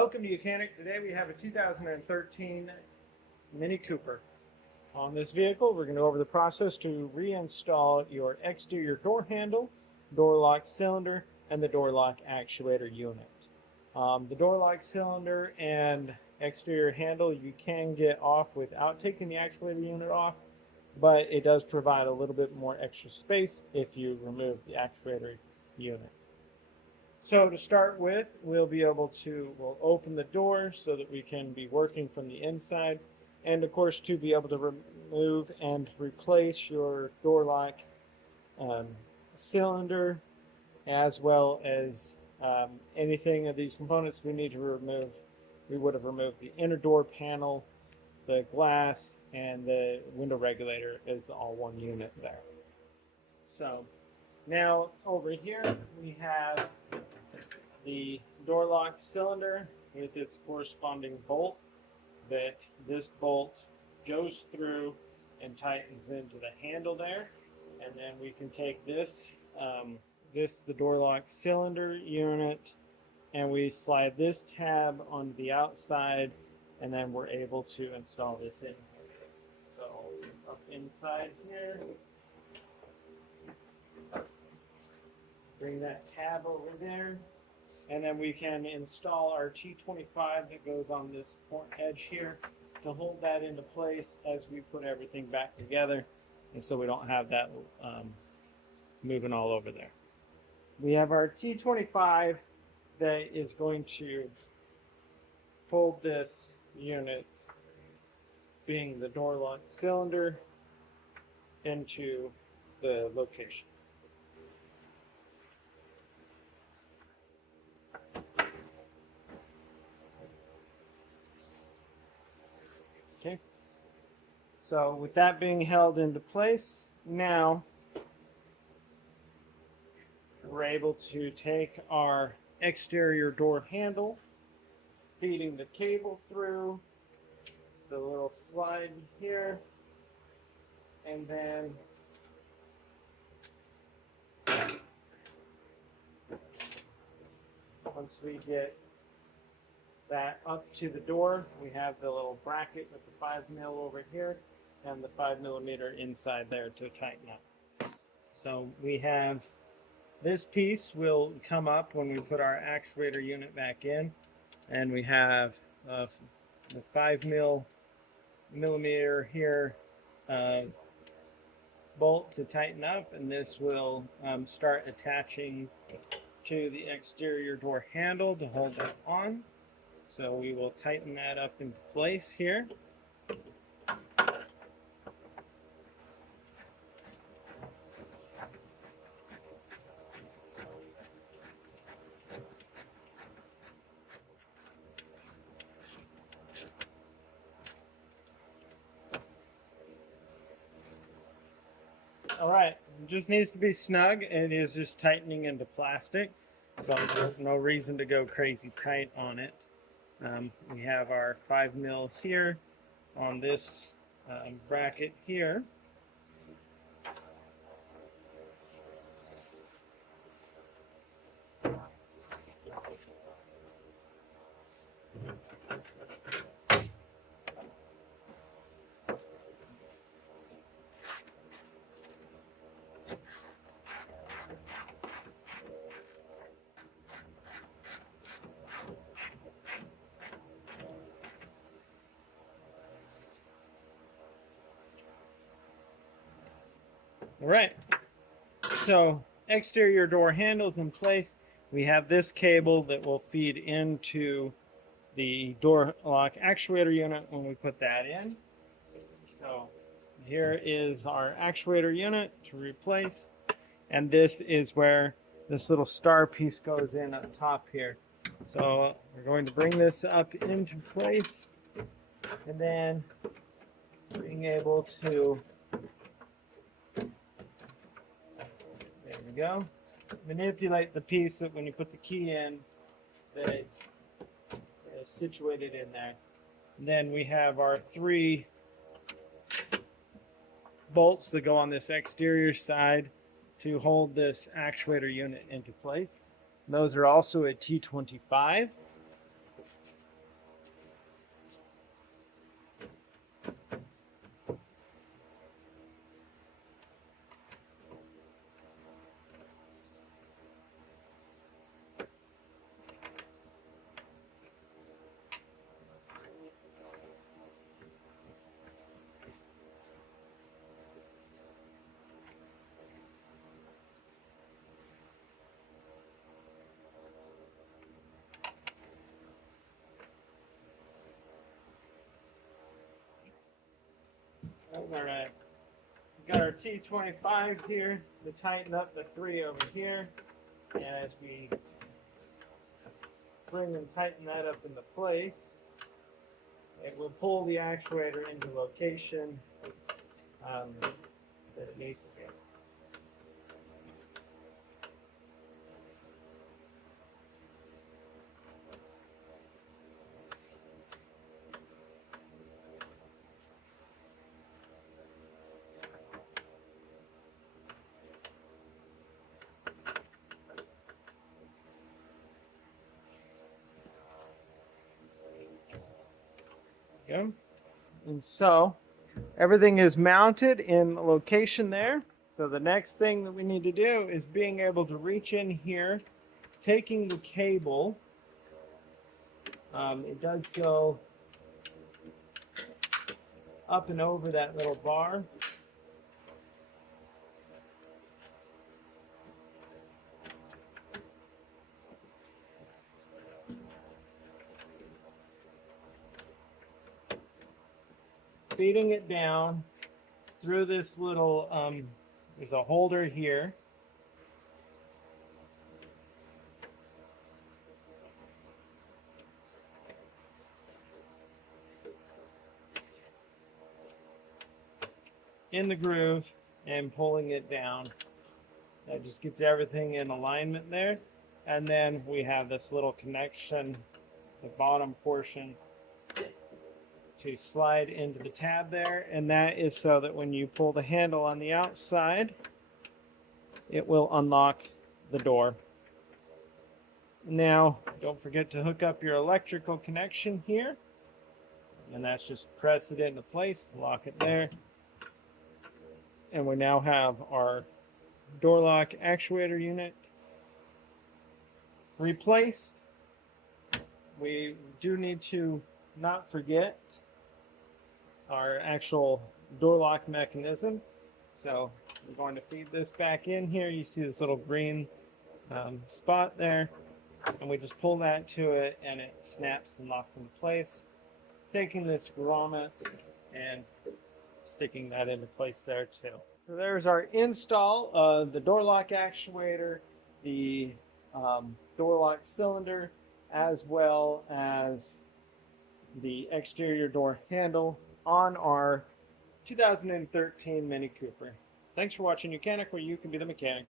Welcome to Mechanic. Today we have a 2013 Mini Cooper. On this vehicle, we're going to go over the process to reinstall your exterior door handle, door lock cylinder, and the door lock actuator unit. The door lock cylinder and exterior handle you can get off without taking the actuator unit off, but it does provide a little bit more extra space if you remove the actuator unit. So to start with, we'll open the door so that we can be working from the inside, and of course to be able to remove and replace your door lock cylinder, as well as anything of these components we need to remove. We would have removed the inner door panel, the glass, and the window regulator as all one unit there. So now over here we have the door lock cylinder with its corresponding bolt. That this bolt goes through and tightens into the handle there, and then we can take this the door lock cylinder unit, and we slide this tab on the outside, and then we're able to install this in. So up inside here, bring that tab over there, and then we can install our T25 that goes on this edge here to hold that into place as we put everything back together, and so we don't have that moving all over there. We have our T25 that is going to hold this unit, being the door lock cylinder, into the location. Okay, so with that being held into place, now we're able to take our exterior door handle, feeding the cable through the little slide here, and then once we get that up to the door, we have the little bracket with the 5mm over here and the 5mm inside there to tighten up. So we have this piece will come up when we put our actuator unit back in, and we have the 5mm here bolt to tighten up, and this will start attaching to the exterior door handle to hold that on. So we will tighten that up into place here. All right, it just needs to be snug. It is just tightening into plastic, so there's no reason to go crazy tight on it. We have our 5mm here on this bracket here. All right, so exterior door handles in place. We have this cable that will feed into the door lock actuator unit when we put that in. So here is our actuator unit to replace, and this is where this little star piece goes in at the top here. So we're going to bring this up into place, and then being able to, there we go, manipulate the piece that when you put the key in, that it's situated in there. And then we have our 3 bolts that go on this exterior side to hold this actuator unit into place. Those are also a T25. All right. We've got our T25 here to tighten up the 3 over here. And as we bring and tighten that up into place, it will pull the actuator into location that it needs to be. Okay. And so everything is mounted in location there. So the next thing that we need to do is being able to reach in here, taking the cable. It does go up and over that little bar. Feeding it down through this little, there's a holder here. In the groove and pulling it down. That just gets everything in alignment there. And then we have this little connection, the bottom portion, to slide into the tab there. And that is so that when you pull the handle on the outside, it will unlock the door. Now, don't forget to hook up your electrical connection here. And that's just press it into place, lock it there. And we now have our door lock actuator unit replaced. We do need to not forget our actual door lock mechanism. So we're going to feed this back in here. You see this little green spot there. And we just pull that to it and it snaps and locks into place. Taking this grommet and sticking that into place there too. So there's our install of the door lock actuator, the door lock cylinder, as well as the exterior door handle on our 2013 Mini Cooper. Thanks for watching Mechanic, where you can be the mechanic.